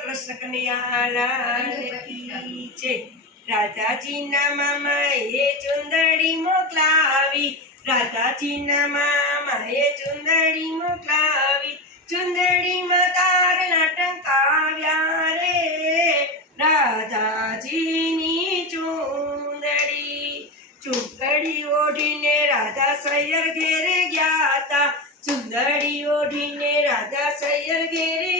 કૃષ્ણ કનૈયા લાલ કી જય રાધાજીના એ ચુંદડી મોકલાવી. રાધાજીના એ ચુંદડી મોકલાવી. ચુંદડીમાં તાર ટંકાવ્યા રે. રાધાજીની ચુંદડી ચુંદડી ઓઢીને રાધા સૈયર ઘેરે ગયા હતા. ચુંદડી ઓઢીને રાધા સૈયર ઘેરે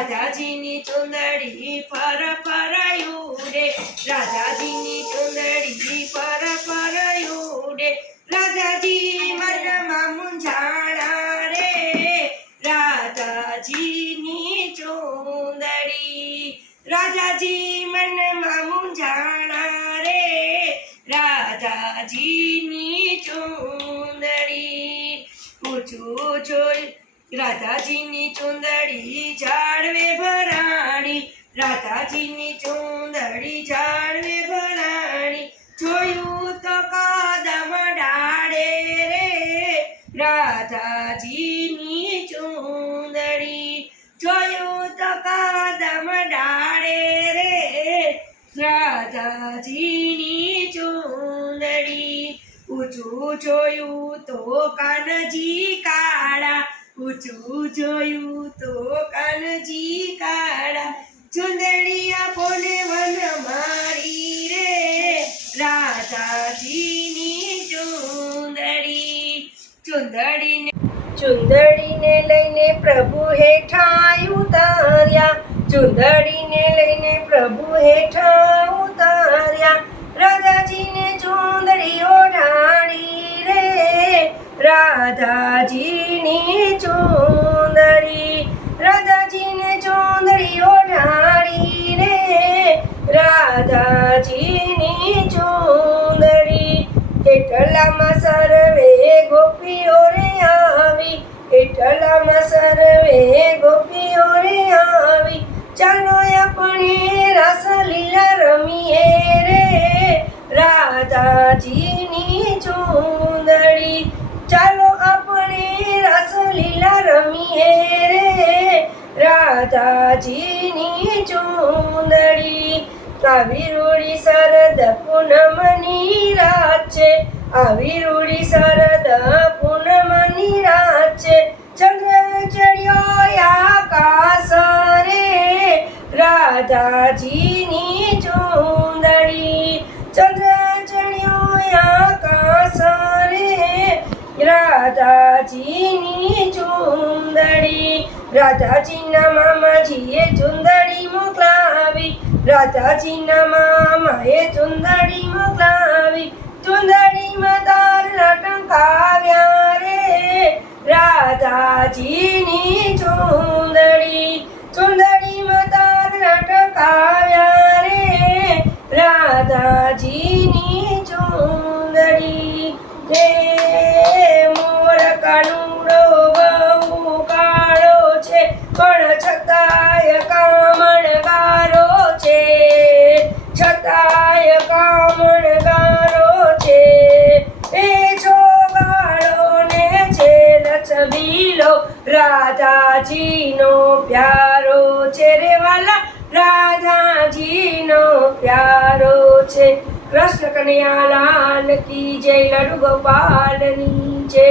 રાધાજીની ચુંદડી ફર ફરાયું રે. રાધાજીની ચુંદડી ફર ફરાયું રાધાજી મનમાં મૂંઝાણા રે. રાધાજીની ચુંદડી રાધાજી મનમાં મૂંઝાણા રે. રાધાજીની ચુંદડી, ઊંચું જોઈ રાધાજીની ચુંદડી ઝાડવે ભરાણી, રાધાજીની ચુંદડી ઝાડવે ભરાણી, જોયું તો કદમ ડાળે રે. રાધાજીની ચુંદડી જોયું તો કદમ ડાળે રે. રાધાજીની ચુંદડી ઊંચું જોયું તો કાનજી ઊંચું જોયું તો કાનજી કાળા, ચુંદડિયા બોલે વન મારી રે? રાધાજીની ચુંદડી, ચુંદડીને ચુંદડીને લઈને પ્રભુ હેઠા ઉતાર્યા, ચુંદડીને લઈને પ્રભુ હેઠા એટલામાં સર્વે ગોપીઓ રે આવી, એટલામાં સર્વે ગોપીઓ રે આવી. ચાલો આપણે રાસલીલા રમીએ રે, રાધાજીની ચૂંદડી. ચાલો આપણે રાસલીલા રમીએ રે, રાધાજીની ચૂંદડી. કાવી રૂડી શરદ પૂનમની રાત છે. આવી રૂડી શરદ પૂનમની રાત ચંદ્ર ચડ્યો આકાશ રે. રાધાજીની ચુંદડી. ચંદ્ર ચડ્યો આકાશ રે. રાધાજીની ચુંદડી. રાધાજીના મામાજીએ ચુંદડી મોકલાવી. રાધાજીના મામાએ ચુંદડી મોકલાવી. ચુંદડીમાં તારા ટંકાવ્યા લચબીલો રાધાજીનો પ્યારો છે રે વાલા, રાધાજીનો પ્યારો છે. કૃષ્ણ કનૈયા લાલ કી જય, લડુ ગોપાલની જય.